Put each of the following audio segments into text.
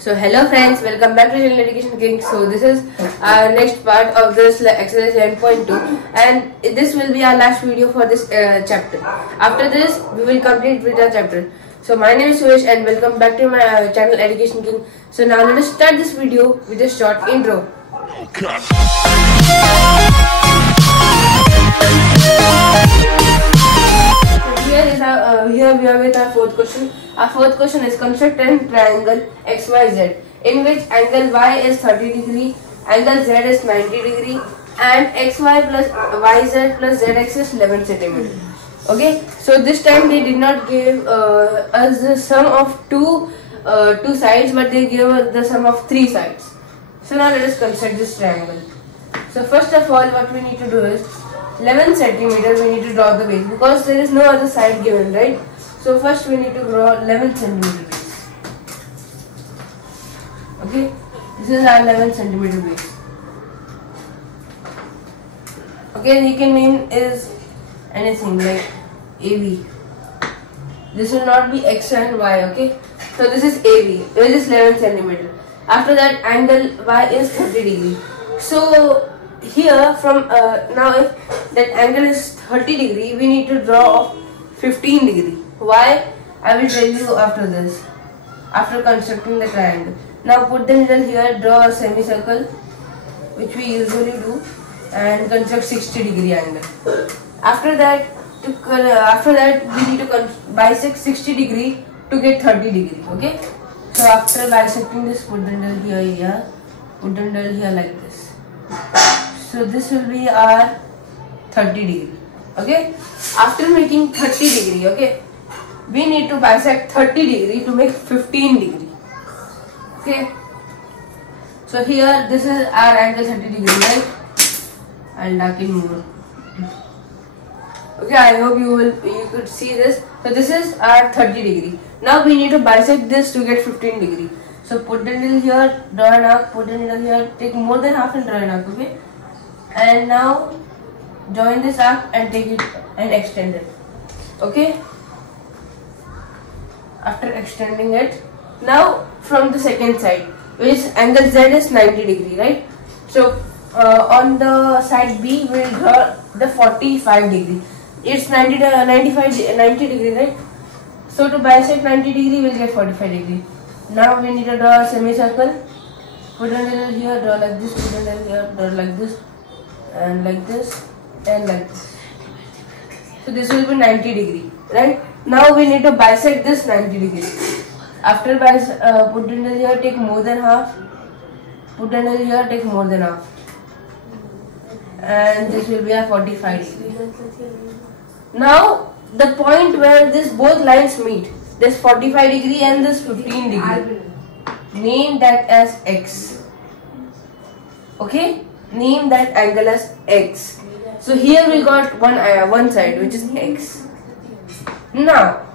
So hello friends, welcome back to Channel Education King. So this is our next part of this exercise 11.2 and this will be our last video for this chapter. After this we will complete with our chapter. So my name is Suresh and welcome back to my channel Education King. So now let us start this video with a short intro. Here we are with our fourth question. Our fourth question is construct a triangle XYZ in which angle Y is 30 degree, angle Z is 90 degree and XY plus YZ plus ZX is 11 centimeter. Okay, so this time they did not give us the sum of two sides, but they gave us the sum of three sides. So now let us construct this triangle. So first of all what we need to do is 11 centimeter we need to draw the base because there is no other side given, right? So first we need to draw 11 centimeter base. Okay, this is our 11 centimeter base. Okay, you can name is anything like AB. This will not be X and Y, okay? So this is AB, which is 11 centimeter. After that angle Y is 30 degree. So here from now if that angle is 30 degree, we need to draw 15 degree. Why? I will tell you after this, after constructing the triangle. Now put the needle here, draw a semicircle, which we usually do, and construct 60 degree angle. After that, we need to bisect 60 degree to get 30 degree. Okay. So after bisecting this, put the needle here, put the needle here like this. So this will be our 30 degree. Okay. After making 30 degree, okay, we need to bisect 30 degree to make 15 degree. Okay. So here this is our angle 30 degree, right? I'll darken more. Okay, I hope you could see this. So this is our 30 degree. Now we need to bisect this to get 15 degree. So put the needle here, draw an arc, put the needle here, take more than half and draw an arc, okay? And now join this arc and take it and extend it. Okay? After extending it, now from the second side, which is angle Z is 90 degree, right? So on the side B, we will draw the 45 degree. It's 90 degree, right? So to bisect 90 degree, we will get 45 degree. Now we need to draw a semicircle. Put a needle here, draw like this, put a needle here, draw like this, and like this, and like this. So this will be 90 degree, right? Now we need to bisect this 90 degree. After put the needle here, take more than half. Put the needle here, take more than half. And this will be a 45 degree. Now the point where this both lines meet, this 45 degree and this 15 degree, name that as X. Okay, name that angle as X. So here we got one side, which is X. Now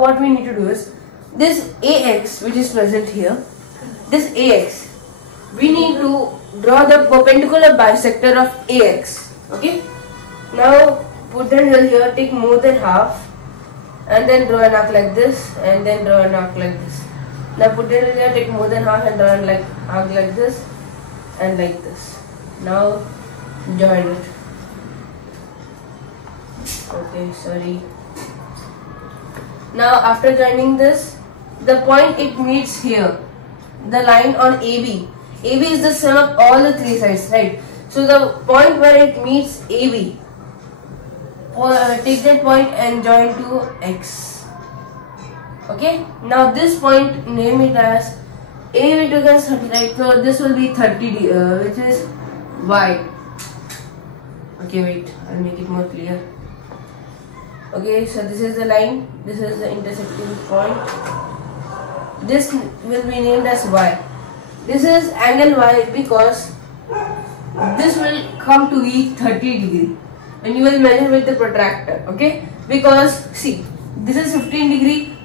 what we need to do is this AX, which is present here, this AX, we need to draw the perpendicular bisector of AX. Okay. Now put the needle here, take more than half, and then draw an arc like this, and then draw an arc like this. Now put the needle here, take more than half, and draw an arc like this, and like this. Now join it. Okay, sorry. Now after joining this, the point it meets here, the line on AB. AB is the sum of all the three sides, right? So the point where it meets AB, take that point and join to X. Okay. Now this point, name it as A. We took as 30, right? So this will be 30, which is Y. Okay, wait. I'll make it more clear. Okay, so this is the line. This is the intersecting point. This will be named as Y. This is angle Y because this will come to be 30 degree. And you will measure with the protractor, okay? Because see, this is 15 degree,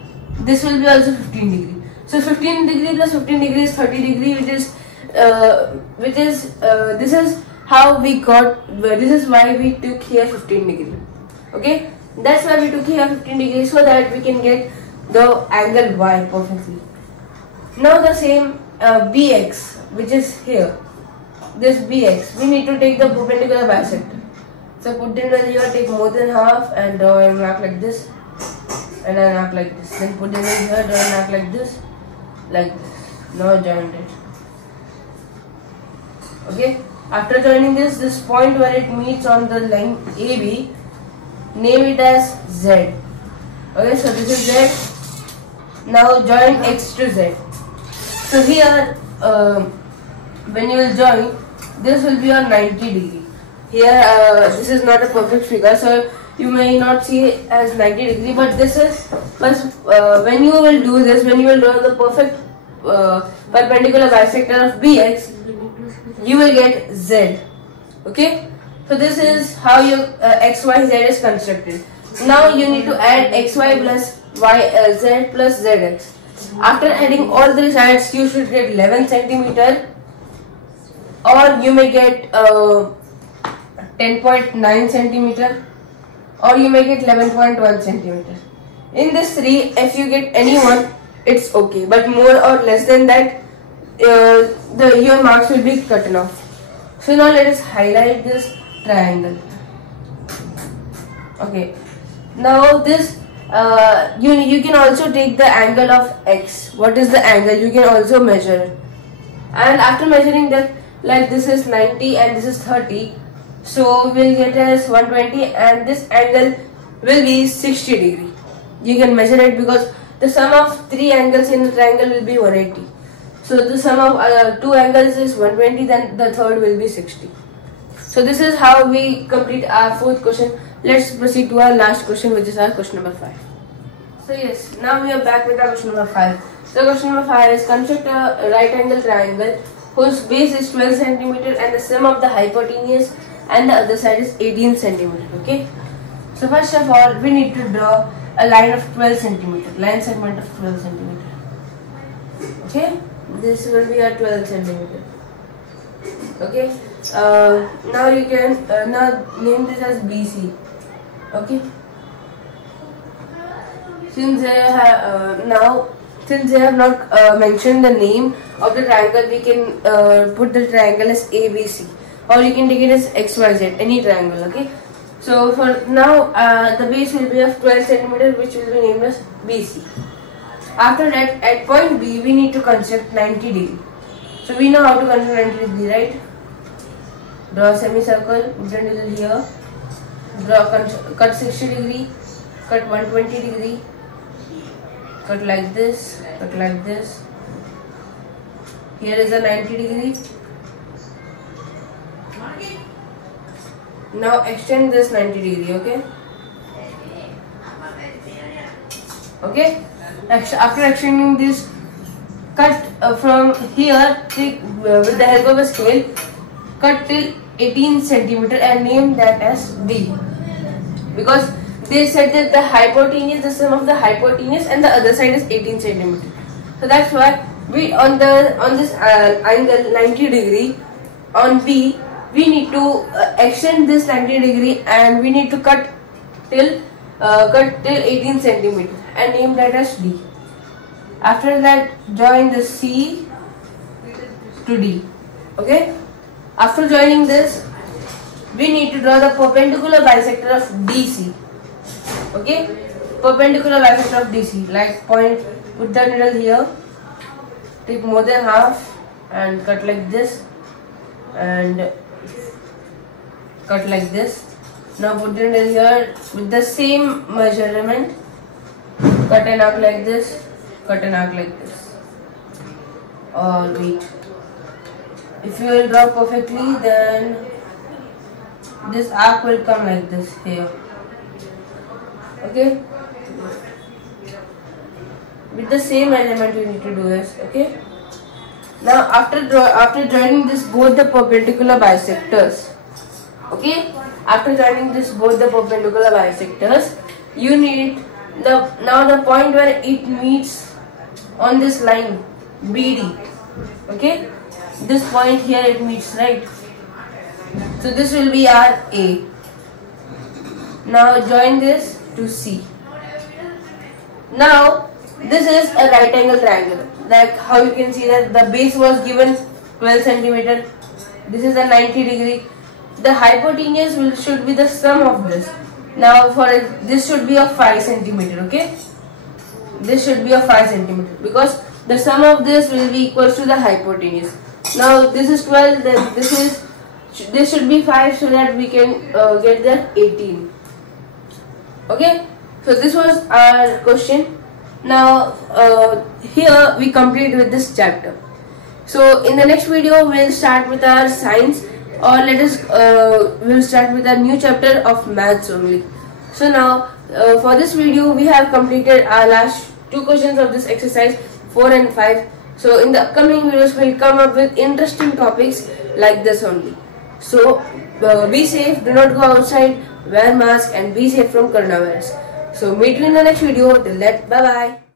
this will be also 15 degree. So 15 degree plus 15 degree is 30 degree, this is how we got. This is why we took here 15 degree. Okay, that's why we took here 15 degree so that we can get the angle Y perfectly. Now the same BX, which is here, this BX, we need to take the perpendicular bisector. So put it here, take more than half and draw an arc like this and an arc like this. Then put it in here, draw an arc like this. Now join it. Okay. After joining this point where it meets on the line AB, name it as Z. Okay, so this is Z. Now join X to Z. So here, when you will join, this will be on 90 degree. Here, this is not a perfect figure, so you may not see it as 90 degree, but this is when you will do this, when you will draw the perfect perpendicular bisector of BX, you will get Z. Okay, so this is how your XYZ is constructed. Now you need to add XY plus Z plus ZX. After adding all three sides, you should get 11 centimeter, or you may get 10.9 centimeter, or you may get 11.1 centimeter. In this three, if you get any one, it's okay, but more or less than that, your marks will be cut off. So now let us highlight this triangle. Okay, now this you can also take the angle of X. What is the angle? You can also measure it, and after measuring that, like this is 90 and this is 30, so we'll get as 120, and this angle will be 60 degree. You can measure it because the sum of three angles in the triangle will be 180. So the sum of two angles is 120, then the third will be 60. So this is how we complete our fourth question. Let's proceed to our last question, which is our question number 5. So yes, now we are back with our question number 5. So question number 5 is construct a right angle triangle whose base is 12 centimeter and the sum of the hypotenuse and the other side is 18 centimeter. Okay. So first of all, we need to draw a line of 12 centimeter, line segment of 12 centimeter. Okay. This will be a 12 centimeter. Okay. Now you can now name this as BC. Okay. Since they have not mentioned the name of the triangle, we can put the triangle as ABC, or you can take it as XYZ, any triangle. Okay. So for now, the base will be of 12 centimeter, which will be named as BC. After that, at point B, we need to construct 90 degree. So we know how to construct 90 degree, right? Draw a semicircle, put a needle here. Cut 60 degree, cut 120 degree, cut like this, cut like this. Here is a 90 degree. Now extend this 90 degree, okay? Okay? After extending this, cut from here, take, with the help of a scale, cut till 18 centimeter and name that as D. Because they said that the hypotenuse, the sum of the hypotenuse and the other side is 18 centimeter. So that's why we on this angle 90 degree on B, we need to extend this 90 degree and we need to cut till 18 centimeter and name that as D. After that, join the C to D. Okay. After joining this, we need to draw the perpendicular bisector of DC. Okay, perpendicular bisector of DC. Like point, put the needle here, take more than half and cut like this and cut like this. Now put the needle here with the same measurement, cut an arc like this, cut an arc like this. Or wait, if you will draw perfectly, then this arc will come like this here. Okay, with the same element you need to do this. Okay. Now after joining this both the perpendicular bisectors, okay, after joining this both the perpendicular bisectors, you need now the point where it meets on this line BD. Okay, this point here it meets, right? So this will be our A. Now join this to C. Now this is a right angle triangle. like how you can see that the base was given 12 centimeter. This is the 90 degree. The hypotenuse should be the sum of this. Now for this should be a 5 centimeter. Okay, this should be a 5 centimeter because the sum of this will be equal to the hypotenuse. Now this is 12, then this should be 5, so that we can get that 18. Okay, so this was our question. Now here we complete with this chapter. So in the next video we'll start with our science, or we'll start with a new chapter of maths only. So now for this video we have completed our last 2 questions of this exercise 4 and 5. So in the upcoming videos we'll come up with interesting topics like this only. So be safe, do not go outside, wear mask and be safe from coronavirus. So meet you in the next video. Till then, bye bye.